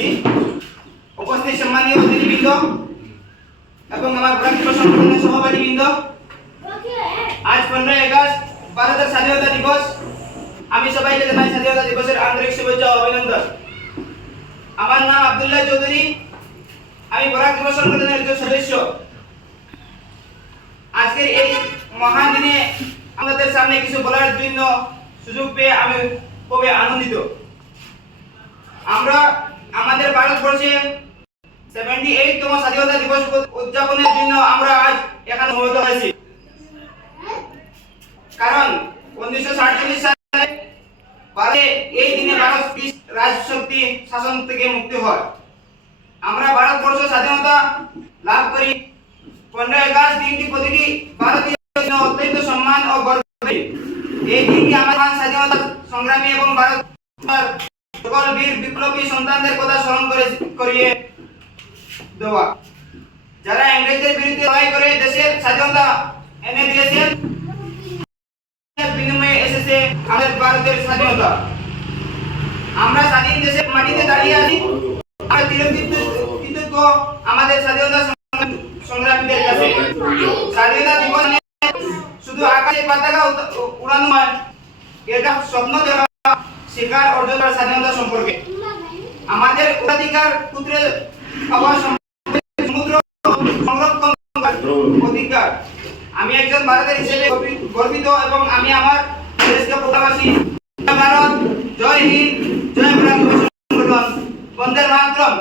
করেছি। উপস্থিত সম্মানীয় অতিথিবৃন্দ এবং আমার প্রান্তিক সংগঠনের সহপাঠীবৃন্দ, আজ 15 আগস্ট ভারতের স্বাধীনতা দিবস। আমি সবাইকে জানাই স্বাধীনতা দিবসের আন্তরিক শুভেচ্ছা ও অভিনন্দন। আমার নাম আব্দুল্লাহ চৌধুরী, আমি বরাক যুব সংগঠনের একজন সদস্য। আজকের এই মহান দিনে আমাদের সামনে কিছু বলার জন্য সুযোগ পেয়ে আমি খুবই আনন্দিত। আমরা আমাদের ভারতবর্ষে 78তম স্বাধীনতা দিবস উদযাপনের জন্য আমরা আজ এখানে সমবেত হয়েছি। কারণ 1947 সালে ভারতে এই দিনে ভারত রাজশক্তি শাসন থেকে মুক্তি হয়। আমরা ভারতবর্ষ স্বাধীনতা লাভ করি 15 আগস্ট দিনটি প্রতিটি ভারতীয়ের জন্য অত্যন্ত সম্মান ও গর্বের। এই দিনটি আমার স্বাধীনতা সংগ্রামী এবং ভারত সকল বীর বিপ্লবী সন্তানদের কথা স্মরণ করিয়ে দেওয়া, যারা ইংরেজদের বিরুদ্ধে লড়াই করে দেশের স্বাধীনতা এনে দিয়েছেন। বিনিময়ে এসেছে আমাদের ভারতের স্বাধীনতা। আমরা স্বাধীন দেশের মাটিতে দাঁড়িয়ে আছি। আমরা চিরকৃতজ্ঞ আমাদের স্বাধীনতা সংগ্রামীদের কাছে। স্বাধীনতা দিবস শুধু আকাশে পতাকা উড়ানো নয়, এটা স্বপ্ন দেখা, শিকার অর্জন করার স্বাধীনতা সম্পর্কে। আমাদের অধিকার পুত্রে পাওয়া সমুদ্র সংরক্ষণ অধিকার। আমি একজন ভারতের হিসেবে গর্বিত এবং আমি আমার দেশকে প্রত্যাশী। জয় ভারত, জয় হিন্দ, জয় বরাক যুব সংগঠন, বন্দে মাতরম।